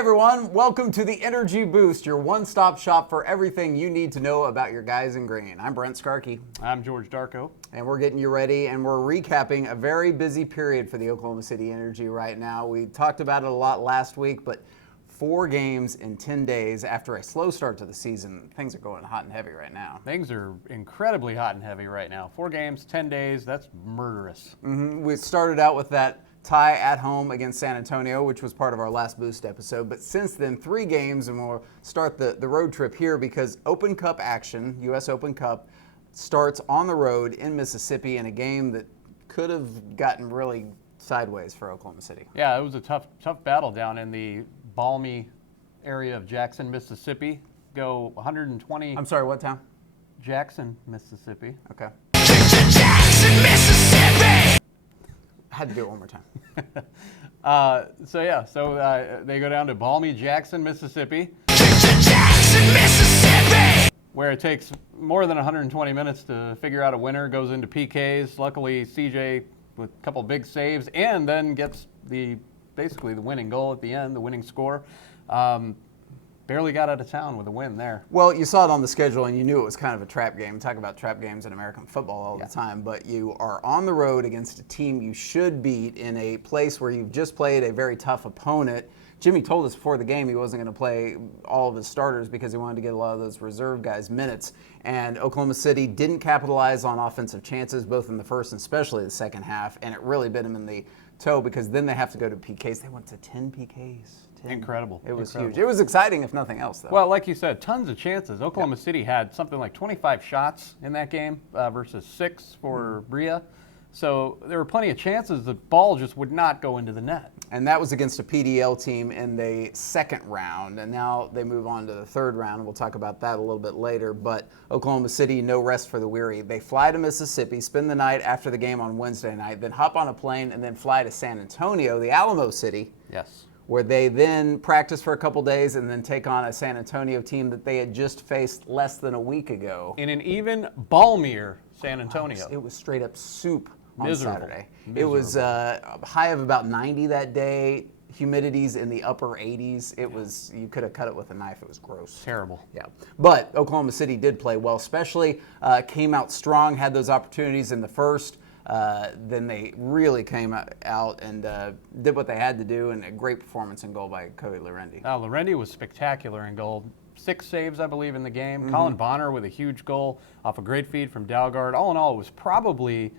everyone, welcome to the Energy Boost, your one-stop shop for everything you need to know about your guys in green. I'm Brent Skarkey. I'm George Darko. And we're getting you ready, and we're recapping a very busy period for the Oklahoma City Energy right now. We talked about it a lot last week, but 4 games in 10 days after a slow start to the season, things are going hot and heavy right now. Things are incredibly hot and heavy right now. 4 games, 10 days, that's murderous. We started out with that tie at home against San Antonio, which was part of our last Boost episode. But since then, 3 games, and we'll start the road trip here because Open Cup action, U.S. Open Cup, starts on the road in Mississippi in a game that could have gotten really sideways for Oklahoma City. Yeah, it was a tough battle down in the balmy area of Jackson, Mississippi. Go 120. I'm sorry, what town? Jackson, Mississippi. Okay. Jackson, Mississippi! I had to do it one more time. They go down to balmy Jackson, Mississippi, Jackson, Mississippi! where it takes more than 120 minutes to figure out a winner. Goes into PKs. Luckily, CJ with a couple big saves, and then gets basically the winning goal at the end, the winning score. Barely got out of town with a win there. Well, you saw it on the schedule, and you knew it was kind of a trap game. Talk about trap games in American football all the time, but you are on the road against a team you should beat in a place where you've just played a very tough opponent. Jimmy told us before the game he wasn't going to play all of his starters because he wanted to get a lot of those reserve guys minutes. And Oklahoma City didn't capitalize on offensive chances, both in the first and especially the second half, and it really bit them in the toe because then they have to go to PKs. They went to 10 PKs. 10. Incredible. It was Incredible. huge. It was exciting, if nothing else, though. Well, like you said, tons of chances. Oklahoma City had something like 25 shots in that game versus 6 for Bria. So there were plenty of chances. The ball just would not go into the net. And that was against a PDL team in the second round. And now they move on to the third round. We'll talk about that a little bit later. But Oklahoma City, no rest for the weary. They fly to Mississippi, spend the night after the game on Wednesday night, then hop on a plane and then fly to San Antonio, the Alamo City. Yes. Where they then practice for a couple days and then take on a San Antonio team that they had just faced less than a week ago. In an even balmier San Antonio. It was straight up soup on Miserable. Saturday. Miserable. It was a high of about 90 that day, humidities in the upper 80s. It was, you could have cut it with a knife. It was gross. Terrible. Yeah. But Oklahoma City did play well, especially came out strong, had those opportunities in the first. Then they really came out and did what they had to do, and a great performance in goal by Cody Lorendi. Lorendi was spectacular in goal. 6 saves, I believe, in the game. Colin Bonner with a huge goal off a great feed from Dalgard. All in all, it was probably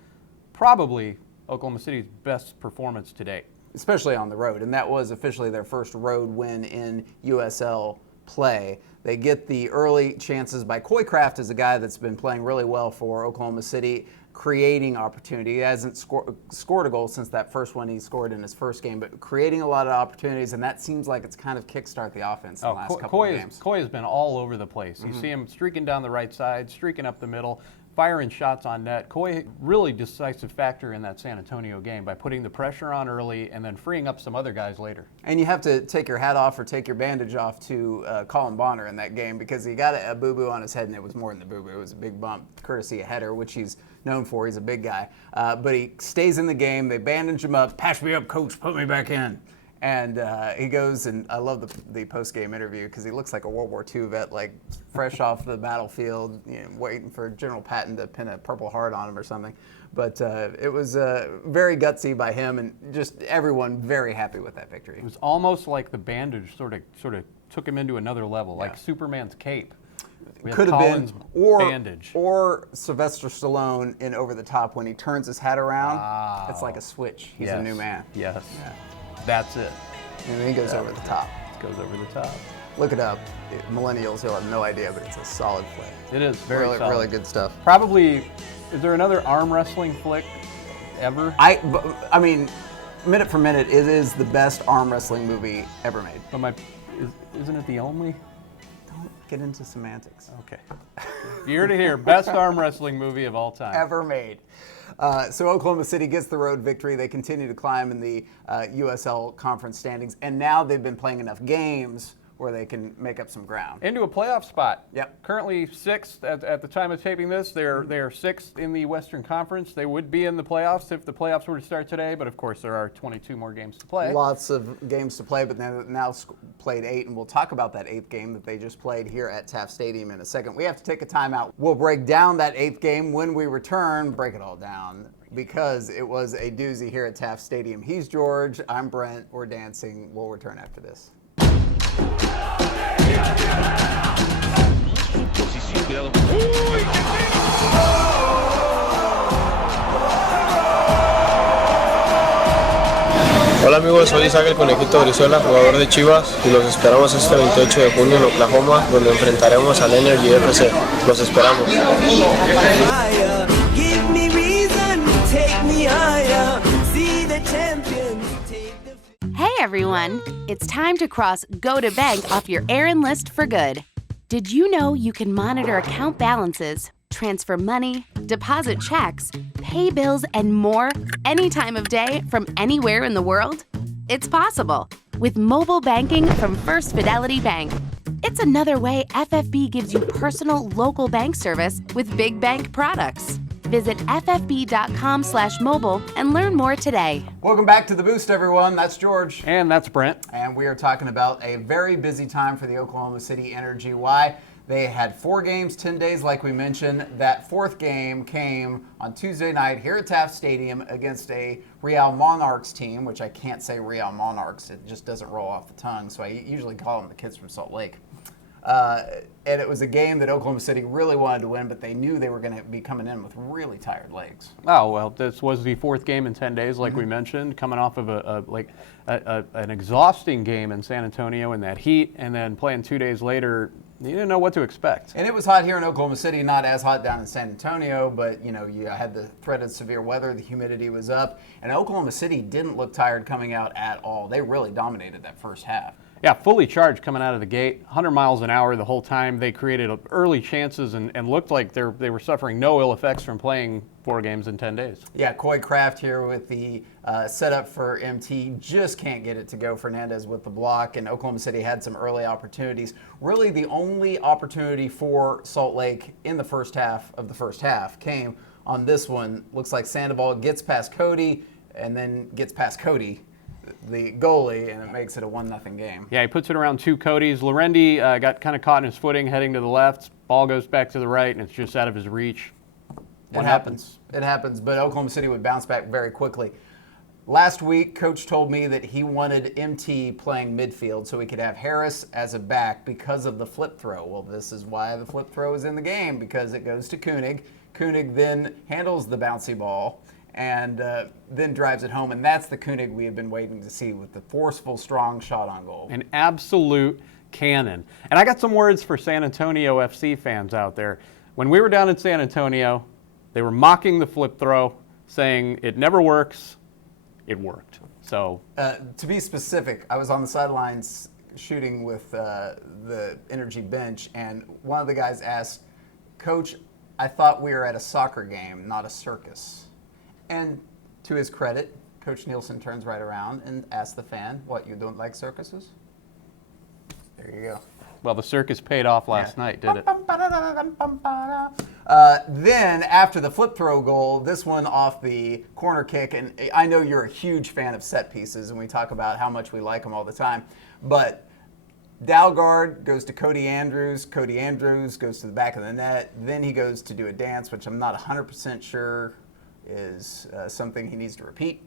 Oklahoma City's best performance to date. Especially on the road, and that was officially their first road win in USL play. They get the early chances by Coy Craft, is a guy that's been playing really well for Oklahoma City, creating opportunity. He hasn't scored a goal since that first one he scored in his first game, but creating a lot of opportunities, and that seems like it's kind of kickstart the offense in the last couple of games. Coy has been all over the place. You see him streaking down the right side, streaking up the middle, firing shots on net. Coy, really decisive factor in that San Antonio game by putting the pressure on early and then freeing up some other guys later. And you have to take your hat off or take your bandage off to Colin Bonner in that game because he got a boo-boo on his head, and it was more than the boo-boo. It was a big bump, courtesy a header, which he's known for. He's a big guy. But he stays in the game. They bandage him up. Patch me up, coach. Put me back in. And he goes, and I love the post-game interview because he looks like a World War II vet, like fresh off the battlefield, waiting for General Patton to pin a Purple Heart on him or something. But it was very gutsy by him, and just everyone very happy with that victory. It was almost like the bandage sort of took him into another level, like Superman's cape. Could have been, bandage. or Sylvester Stallone in Over the Top when he turns his hat around. It's like a switch. He's a new man. Yes. Yeah. That's it. And then he goes over the top. Goes over the top. Look it up. Millennials, you'll have no idea, but it's a solid flick. It is very really, solid. really good stuff. Probably, is there another arm wrestling flick ever? I mean, minute for minute, it is the best arm wrestling movie ever made. But isn't it the only? Don't get into semantics. Okay. Year to hear, best arm wrestling movie of all time. Ever made. So Oklahoma City gets the road victory. They continue to climb in the USL conference standings, and now they've been playing enough games where they can make up some ground. Into a playoff spot. Yep. Currently sixth at the time of taping this. They are sixth in the Western Conference. They would be in the playoffs if the playoffs were to start today, but of course there are 22 more games to play. Lots of games to play, but now played 8, and we'll talk about that 8th game that they just played here at Taft Stadium in a second. We have to take a timeout. We'll break down that 8th game when we return, break it all down, because it was a doozy here at Taft Stadium. He's George, I'm Brent, we're dancing. We'll return after this. Hola amigos, soy Isaac el Conejito Brizuela, jugador de Chivas, y los esperamos este 28 de junio en Oklahoma, donde enfrentaremos al Energy FC. Los esperamos. Hey everyone, it's time to cross Go to Bank off your errand list for good. Did you know you can monitor account balances, transfer money, deposit checks, pay bills, and more any time of day from anywhere in the world? It's possible with mobile banking from First Fidelity Bank. It's another way FFB gives you personal local bank service with big bank products. Visit ffb.com/mobile and learn more today. Welcome back to The Boost, everyone. That's George. And that's Brent. And we are talking about a very busy time for the Oklahoma City Energy. Why? They had 4 games, 10 days, like we mentioned. That 4th game came on Tuesday night here at Taft Stadium against a Real Monarchs team, which I can't say Real Monarchs. It just doesn't roll off the tongue, so I usually call them the kids from Salt Lake. And it was a game that Oklahoma City really wanted to win, but they knew they were going to be coming in with really tired legs. Oh, well, this was the 4th game in 10 days, like we mentioned, coming off of an exhausting game in San Antonio in that heat, and then playing 2 days later. You didn't know what to expect. And it was hot here in Oklahoma City, not as hot down in San Antonio, but you had the threat of severe weather, the humidity was up, and Oklahoma City didn't look tired coming out at all. They really dominated that first half. Yeah, fully charged coming out of the gate, 100 miles an hour the whole time. They created early chances and looked like they were suffering no ill effects from playing 4 games in 10 days. Yeah, Coy Kraft here with the setup for MT. Just can't get it to go. Fernandez with the block, and Oklahoma City had some early opportunities. Really the only opportunity for Salt Lake in the first half of the first half came on this one. Looks like Sandoval gets past Cody and then gets past Cody, the goalie, and it makes it a 1-0 game. Yeah, he puts it around 2 Codys. Lorendi got kind of caught in his footing heading to the left. Ball goes back to the right, and it's just out of his reach. It happens, but Oklahoma City would bounce back very quickly. Last week, Coach told me that he wanted MT playing midfield so he could have Harris as a back because of the flip throw. Well, this is why the flip throw is in the game, because it goes to Koenig. Koenig then handles the bouncy ball and then drives it home, and that's the Koenig we have been waiting to see with the forceful, strong shot on goal. An absolute cannon. And I got some words for San Antonio FC fans out there. When we were down in San Antonio, they were mocking the flip throw, saying it never works. It worked. So to be specific, I was on the sidelines shooting with the Energy bench, and one of the guys asked, "Coach, I thought we were at a soccer game, not a circus." And to his credit, Coach Nielsen turns right around and asks the fan, "What, you don't like circuses?" There you go. well, the circus paid off last night, did it? Then, after the flip throw goal, this one off the corner kick, and I know you're a huge fan of set pieces, and we talk about how much we like them all the time, but Dalgard goes to Cody Andrews. Cody Andrews goes to the back of the net. Then he goes to do a dance, which I'm not 100% sure is something he needs to repeat.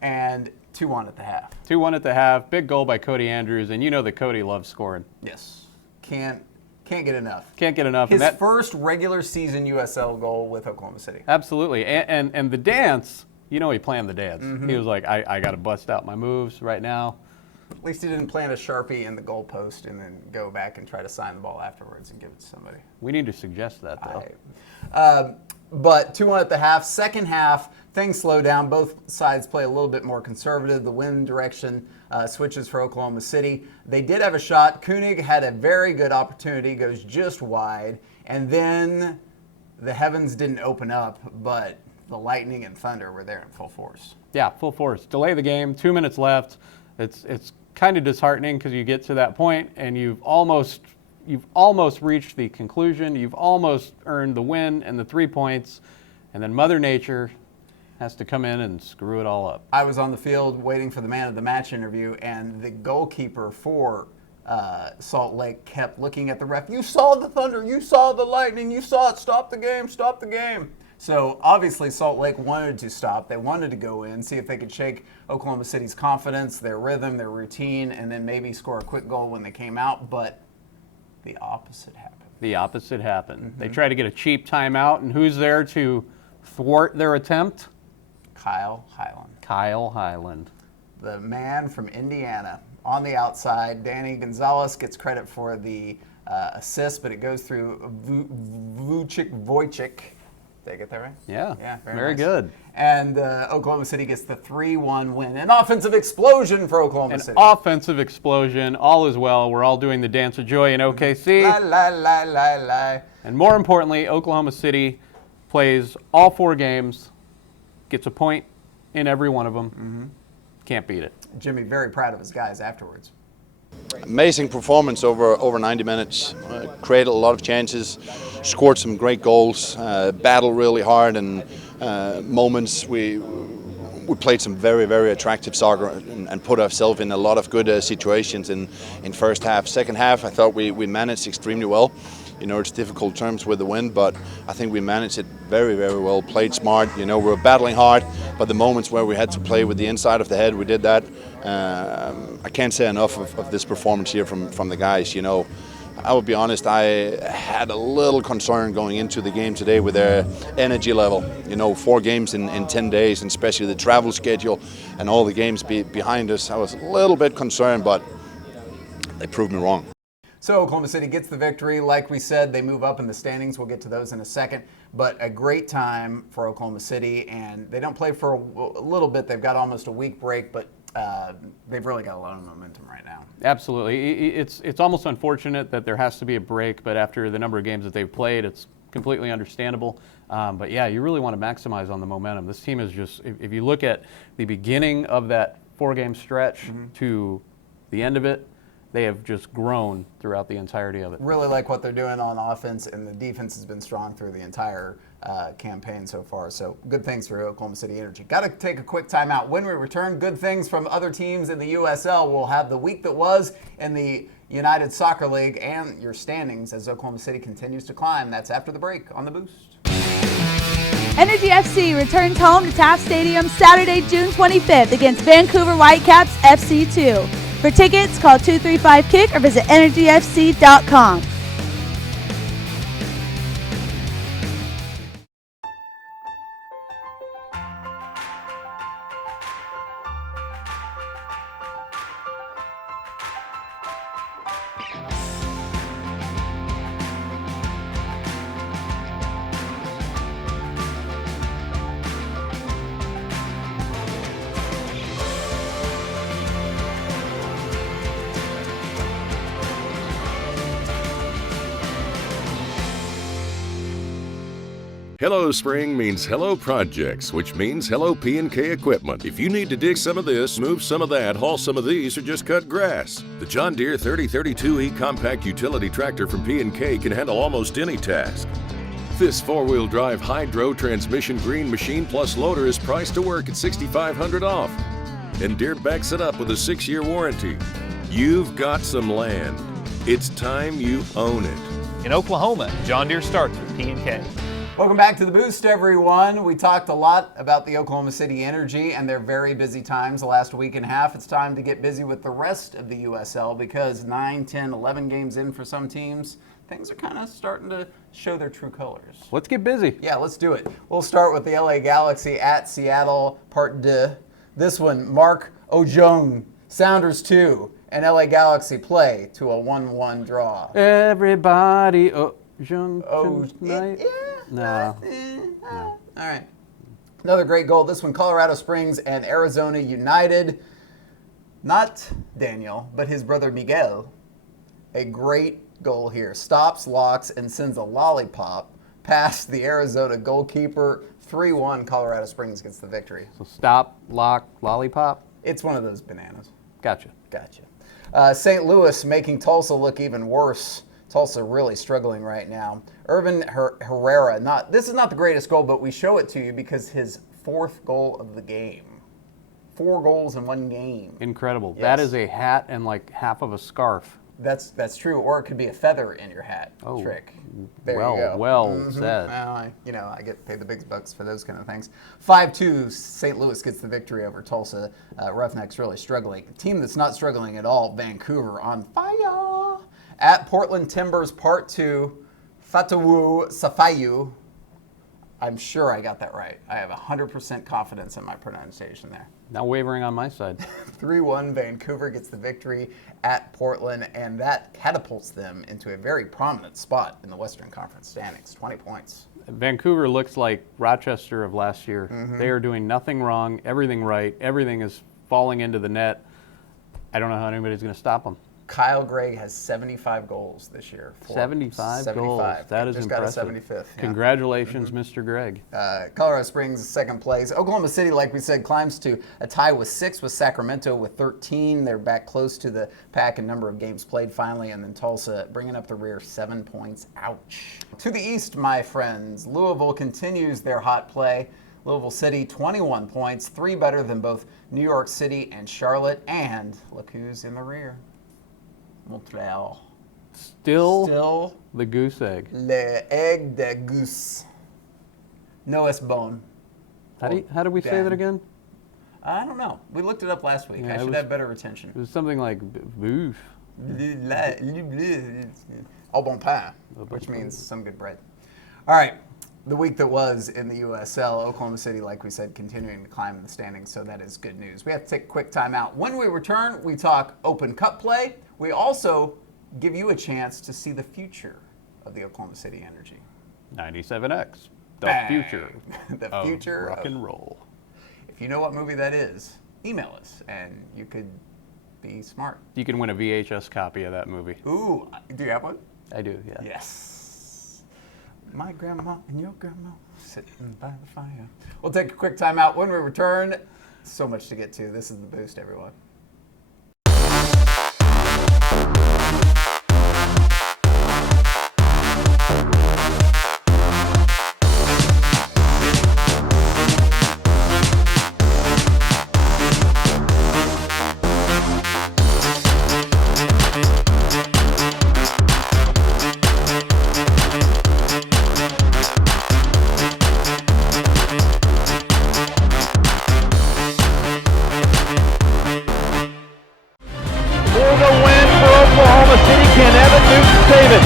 And 2-1 at the half. 2-1 at the half. Big goal by Cody Andrews, and you know that Cody loves scoring. Yes. Can't get enough. Can't get enough. His first regular season USL goal with Oklahoma City. Absolutely. And the dance, you know he planned the dance. Mm-hmm. He was like, I got to bust out my moves right now. At least he didn't plant a Sharpie in the goalpost and then go back and try to sign the ball afterwards and give it to somebody. We need to suggest that, though. But 2-1 at the half. Second half, things slow down. Both sides play a little bit more conservative. The wind direction switches for Oklahoma City. They did have a shot. Koenig had a very good opportunity, goes just wide. And then the heavens didn't open up, but the lightning and thunder were there in full force. Yeah, full force. Delay the game. 2 minutes left. It's kind of disheartening because you get to that point and you've almost reached the conclusion. You've almost earned the win and the 3 points, and then Mother Nature has to come in and screw it all up. I was on the field waiting for the man of the match interview, and the goalkeeper for Salt Lake kept looking at the ref. You saw the thunder, you saw the lightning, you saw it. Stop the game, stop the game. So obviously Salt Lake wanted to stop. They wanted to go in, see if they could shake Oklahoma City's confidence, their rhythm, their routine, and then maybe score a quick goal when they came out. But the opposite happened. The opposite happened. They tried to get a cheap timeout, and who's there to thwart their attempt? Kyle Highland. Kyle Highland. The man from Indiana on the outside. Danny Gonzalez gets credit for the assist, but it goes through Wojcik. Did I get that right? Yeah, nice. very good. And Oklahoma City gets the 3-1 win. An offensive explosion for Oklahoma City. Offensive explosion. All is well. We're all doing the dance of joy in OKC. La, la, la, la, la. And more importantly, Oklahoma City plays all 4 games, gets a point in every one of them. Can't beat it. Jimmy very proud of his guys afterwards. Amazing performance over 90 minutes. Created a lot of chances, scored some great goals, battled really hard, and moments we played some very, very attractive soccer and put ourselves in a lot of good situations in first half. Second half, I thought we managed extremely well. You know, it's difficult terms with the win, but I think we managed it very, very well. Played smart. You know, we were battling hard, but the moments where we had to play with the inside of the head, we did that. I can't say enough of this performance here from the guys. You know, I will be honest, I had a little concern going into the game today with their energy level. You know, 4 games in 10 days, and especially the travel schedule and all the games behind us. I was a little bit concerned, but they proved me wrong. So Oklahoma City gets the victory. Like we said, they move up in the standings. We'll get to those in a second. But a great time for Oklahoma City, and they don't play for a little bit. They've got almost a week break, but they've really got a lot of momentum right now. Absolutely. It's almost unfortunate that there has to be a break, but after the number of games that they've played, it's completely understandable. But yeah, you really want to maximize on the momentum. This team is just, if you look at the beginning of that 4-game stretch to the end of it, they have just grown throughout the entirety of it. Really like what they're doing on offense, and the defense has been strong through the entire campaign so far. So good things for Oklahoma City Energy. Got to take a quick timeout. When we return, good things from other teams in the USL. We'll have the week that was in the United Soccer League and your standings as Oklahoma City continues to climb. That's after the break on The Boost. Energy FC returns home to Taft Stadium Saturday, June 25th against Vancouver Whitecaps FC2. For tickets, call 235-KICK or visit energyfc.com. Hello Spring means hello projects, which means hello P&K equipment. If you need to dig some of this, move some of that, haul some of these, or just cut grass, the John Deere 3032E compact utility tractor from P&K can handle almost any task. This 4-wheel drive hydro transmission green machine plus loader is priced to work at $6,500 off. And Deere backs it up with a 6-year warranty. You've got some land. It's time you own it. In Oklahoma, John Deere starts with P&K. Welcome back to The Boost, everyone. We talked a lot about the Oklahoma City Energy and their very busy times the last week and a half. It's time to get busy with the rest of the USL because 9, 10, 11 games in for some teams, things are kind of starting to show their true colors. Let's get busy. Yeah, let's do it. We'll start with the LA Galaxy at Seattle, Part 2. This one, Mark Ojong, Sounders 2, and LA Galaxy play to a 1-1 draw. Everybody, tonight. No. All right. Another great goal. This one, Colorado Springs and Arizona United. Not Daniel, but his brother Miguel. A great goal here. Stops, locks, and sends a lollipop past the Arizona goalkeeper. 3-1, Colorado Springs gets the victory. So stop, lock, lollipop. It's one of those bananas. Gotcha. St. Louis making Tulsa look even worse. Tulsa really struggling right now. Irvin Herrera, this is not the greatest goal, but we show it to you because his 4th goal of the game. 4 goals in 1 game. Incredible. Yes. That is a hat and like half of a scarf. That's true, or it could be a feather in your hat trick. There you go. Well said. Well, I get paid the big bucks for those kind of things. 5-2, St. Louis gets the victory over Tulsa. Roughnecks really struggling. A team that's not struggling at all, Vancouver on fire. At Portland Timbers Part 2, Fatawu Safayu. I'm sure I got that right. I have 100% confidence in my pronunciation there. Not wavering on my side. 3-1, Vancouver gets the victory at Portland, and that catapults them into a very prominent spot in the Western Conference standings, 20 points. Vancouver looks like Rochester of last year. They are doing nothing wrong, everything right. Everything is falling into the net. I don't know how anybody's going to stop them. Kyle Gregg has 75 goals this year. 75 goals. That is Just impressive. Got a 75th. Yeah. Congratulations, Mr. Gregg. Colorado Springs, 2nd place. Oklahoma City, like we said, climbs to a tie with 6 with Sacramento with 13. They're back close to the pack in number of games played finally. And then Tulsa bringing up the rear, 7 points. Ouch. To the east, my friends, Louisville continues their hot play. Louisville City, 21 points, 3 better than both New York City and Charlotte. And look who's in the rear. Montreal. Still the goose egg. Le egg de goose. No es bon. How do we say that again? I don't know. We looked it up last week. Yeah, I should have better retention. It was something like boof. Au bon pain, which means some good bread. All right. The week that was in the USL, Oklahoma City, like we said, continuing to climb in the standings, so that is good news. We have to take a quick time out. When we return, we talk Open Cup play. We also give you a chance to see the future of the Oklahoma City Energy. 97X, the Bang. future The of future rock of- and roll. If you know what movie that is, email us, and you could be smart. You can win a VHS copy of that movie. Ooh, do you have one? I do, yeah. Yes. My grandma and your grandma sitting by the fire. We'll take a quick time out. When we return, so much to get to. This is The Boost, everyone. For the win for Oklahoma City. Can Evan Newton save it?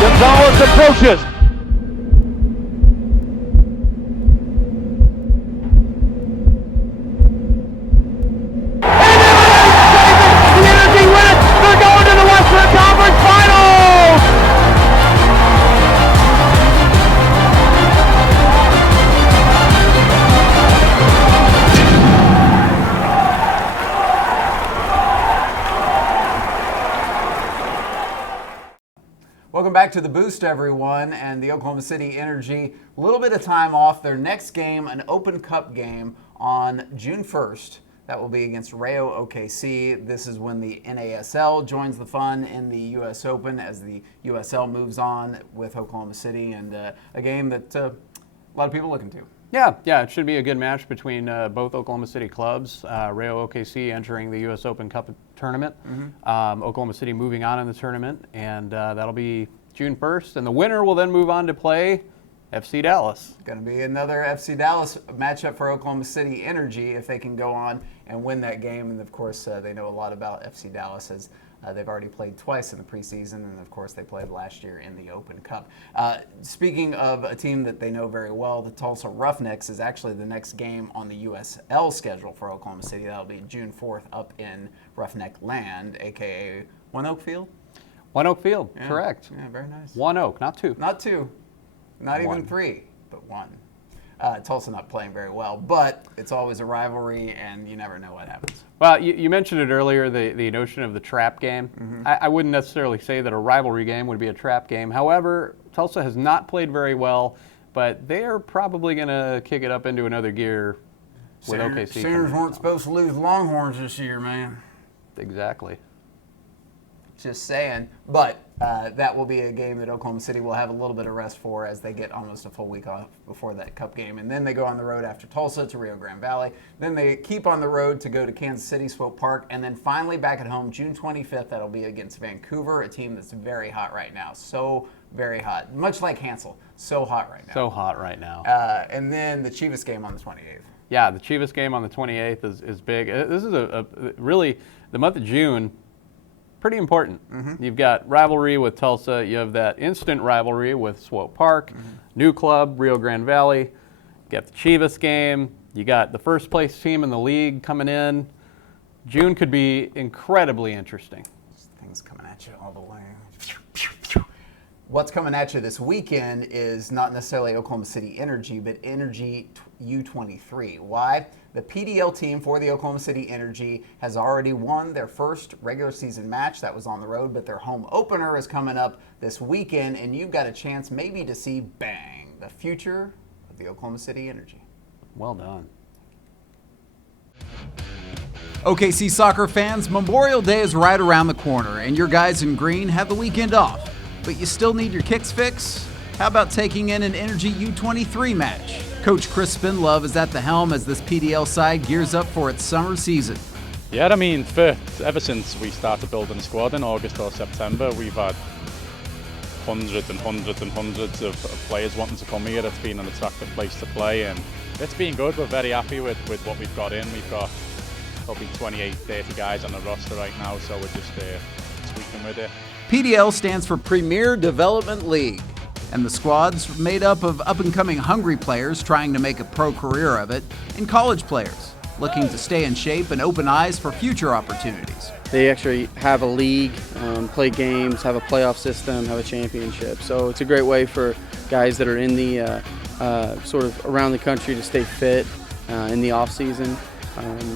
Gonzalez approaches. The Energy win it. They're going to the Western Conference Finals. Welcome back to The Boost, everyone, and the Oklahoma City Energy. A little bit of time off. Their next game, an Open Cup game on June 1st. That will be against Rayo OKC. This is when the NASL joins the fun in the U.S. Open as the USL moves on with Oklahoma City, and a game that a lot of people are looking to. Yeah, it should be a good match between both Oklahoma City clubs. Rayo OKC entering the U.S. Open Cup tournament. Oklahoma City moving on in the tournament, and that'll be June 1st. And the winner will then move on to play FC Dallas. Going to be another FC Dallas matchup for Oklahoma City Energy if they can go on and win that game. And of course, they know a lot about FC Dallas as they've already played twice in the preseason, and of course they played last year in the Open Cup. Speaking of a team that they know very well, the Tulsa Roughnecks is actually the next game on the USL schedule for Oklahoma City. That'll be June 4th up in Roughneck Land, aka One Oak Field. One Oak Field, Yeah. correct. Yeah, very nice. One Oak, not two. Not two, not even One. three, but one. Tulsa not playing very well, but it's always a rivalry, and you never know what happens. Well, you mentioned it earlier, the notion of the trap game. I wouldn't necessarily say that a rivalry game would be a trap game. However, Tulsa has not played very well, but they're probably going to kick it up into another gear with OKC. Sooners weren't supposed to lose Longhorns this year, man. Exactly. Just saying. But that will be a game that Oklahoma City will have a little bit of rest for as they get almost a full week off before that Cup game. And then they go on the road after Tulsa to Rio Grande Valley. Then they keep on the road to go to Kansas City, Swope Park. And then finally back at home, June 25th, that'll be against Vancouver, a team that's very hot right now. So very hot. Much like Hansel. So hot right now. So hot right now. And then the Chivas game on the 28th. Yeah, the Chivas game on the 28th is big. This is a really, the month of June, pretty important. You've got rivalry with Tulsa. You have that instant rivalry with Swope Park, new club, Rio Grande Valley. You got the Chivas game. You got the first place team in the league coming in. June could be incredibly interesting. Things coming at you all the way. What's coming at you this weekend is not necessarily Oklahoma City Energy, but Energy U23. Why? The PDL team for the Oklahoma City Energy has already won their first regular season match. That was on the road, but their home opener is coming up this weekend, and you've got a chance maybe to see, bang, the future of the Oklahoma City Energy. Well done. OKC soccer fans, Memorial Day is right around the corner, and your guys in green have the weekend off. But you still need your kicks fixed? How about taking in an Energy U23 match? Coach Chris Spindlove is at the helm as this PDL side gears up for its summer season. Yeah, I mean, ever since we started building the squad in August or September, we've had hundreds and hundreds and hundreds of players wanting to come here. It's been an attractive place to play, and it's been good. We're very happy with what we've got in. We've got probably 28, 30 guys on the roster right now, so we're just tweaking with it. PDL stands for Premier Development League, and the squad's made up of up-and-coming hungry players trying to make a pro career of it, and college players looking to stay in shape and open eyes for future opportunities. They actually have a league, play games, have a playoff system, have a championship. So it's a great way for guys that are in the sort of around the country to stay fit in the off season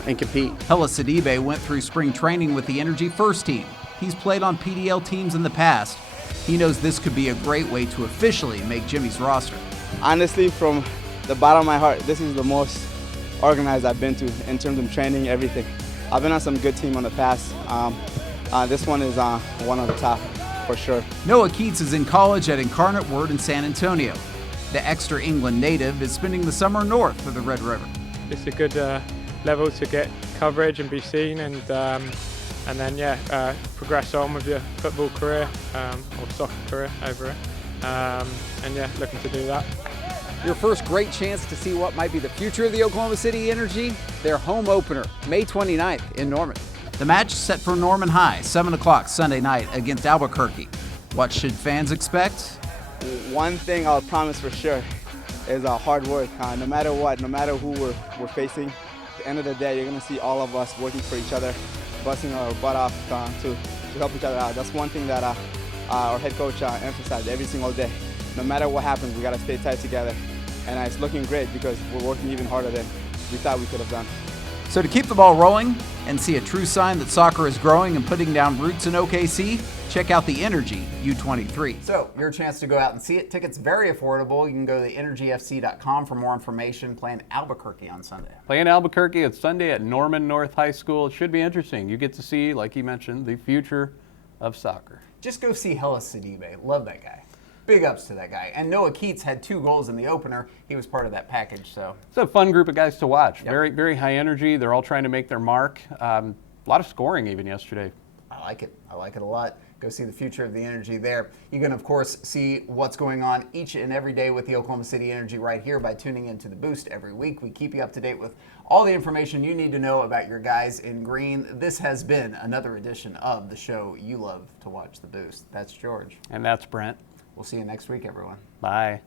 and compete. Hella Sidibe went through spring training with the Energy First Team. He's played on PDL teams in the past. He knows this could be a great way to officially make Jimmy's roster. Honestly, from the bottom of my heart, this is the most organized I've been to in terms of training, everything. I've been on some good team in the past. This one is one of the top for sure. Noah Keats is in college at Incarnate Word in San Antonio. The Exeter, England native is spending the summer north for the Red River. It's a good level to get coverage and be seen, and then progress on with your football career or soccer career over it. Looking to do that. Your first great chance to see what might be the future of the Oklahoma City Energy, their home opener, May 29th in Norman. The match set for Norman High, 7 o'clock Sunday night against Albuquerque. What should fans expect? One thing I'll promise for sure is hard work. No matter what, no matter who we're facing, at the end of the day, you're going to see all of us working for each other, busting our butt off to help each other out. That's one thing that our head coach emphasized every single day. No matter what happens, we got to stay tight together. And it's looking great because we're working even harder than we thought we could have done. So to keep the ball rolling and see a true sign that soccer is growing and putting down roots in OKC, check out the Energy U23. So your chance to go out and see it. Tickets very affordable. You can go to theenergyfc.com for more information. Playing Albuquerque on Sunday. Playing Albuquerque. It's Sunday at Norman North High School. It should be interesting. You get to see, like you mentioned, the future of soccer. Just go see Hella Sidibe. Love that guy. Big ups to that guy. And Noah Keats had 2 goals in the opener. He was part of that package. So it's a fun group of guys to watch. Yep. Very, very high energy. They're all trying to make their mark. A lot of scoring even yesterday. I like it. I like it a lot. Go see the future of the Energy there. You can, of course, see what's going on each and every day with the Oklahoma City Energy right here by tuning into The Boost every week. We keep you up to date with all the information you need to know about your guys in green. This has been another edition of the show you love to watch, The Boost. That's George. And that's Brent. We'll see you next week, everyone. Bye.